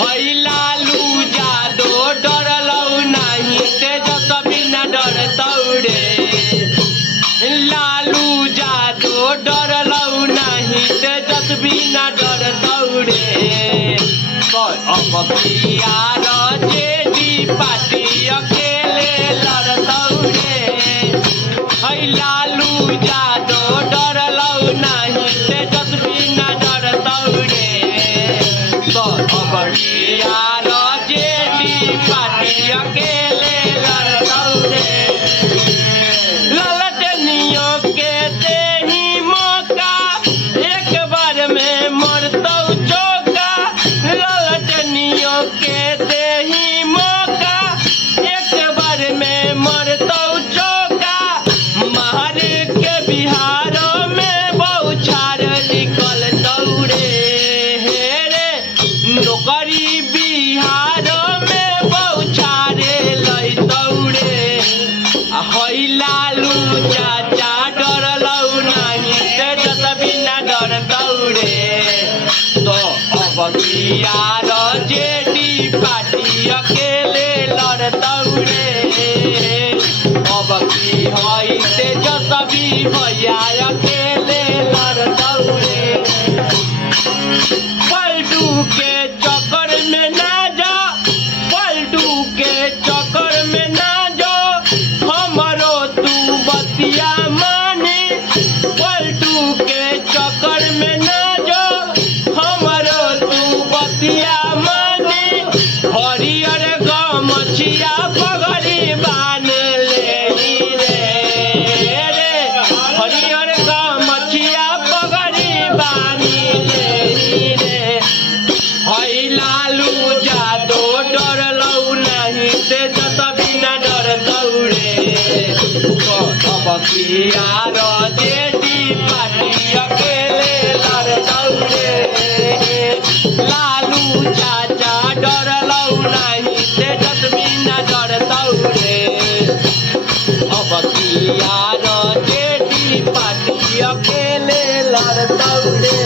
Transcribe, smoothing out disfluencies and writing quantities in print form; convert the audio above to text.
हई लालू जादो डरलौ नाही तेजस्वी न डरतौ रे। लालू जादो डरलौ नाही तेजस्वी न डरतौ रे। अब बिहार जेडी पार्टी अकेले लड़तौ रे। हई लालू जादो डरलौ नाही तेजस्वी न डरतौ रे। अब बिहार जेडी पार्टी अकेले लड़तौ रे। ललटनियों के देही मौका एक बार में मरतौ चौका। ललटनियों के देही मौका एक बार में मरतौ चौका। मार के बिहारों में बौछार निकलतौ रे। नौकरी बिहारों में बौछारे लैतौ रे। हई लालू चाचा डरलौ नाही तेजस्वी न डरतौ रे। तो अब बिहार जेडी पार्टी अकेले लड़तौ रे। अब की हई तेजस्वी भैया अकेले लड़तौ रे। पलटू के चक्कर में ना जा, पलटू के चक्कर में ना जा, हमरो तू बतिया मानी। पलटू के चक्कर में ना जा, हमरो तू बतिया मानी। हरियर गमछिया पगड़ी बान ले रे। हरियर गमछिया पगड़ी बानी ले रे। हई लालू जादो डरलौ नाही तेजस्वी न डरतौ रे। अब बिहार जेडी पार्टी अकेले लड़तौ रे। लालू चाचा डरलौ नाही तेजस्वी न डरतौ रे। अब बिहार जेडी पार्टी अकेले लड़तौ रे।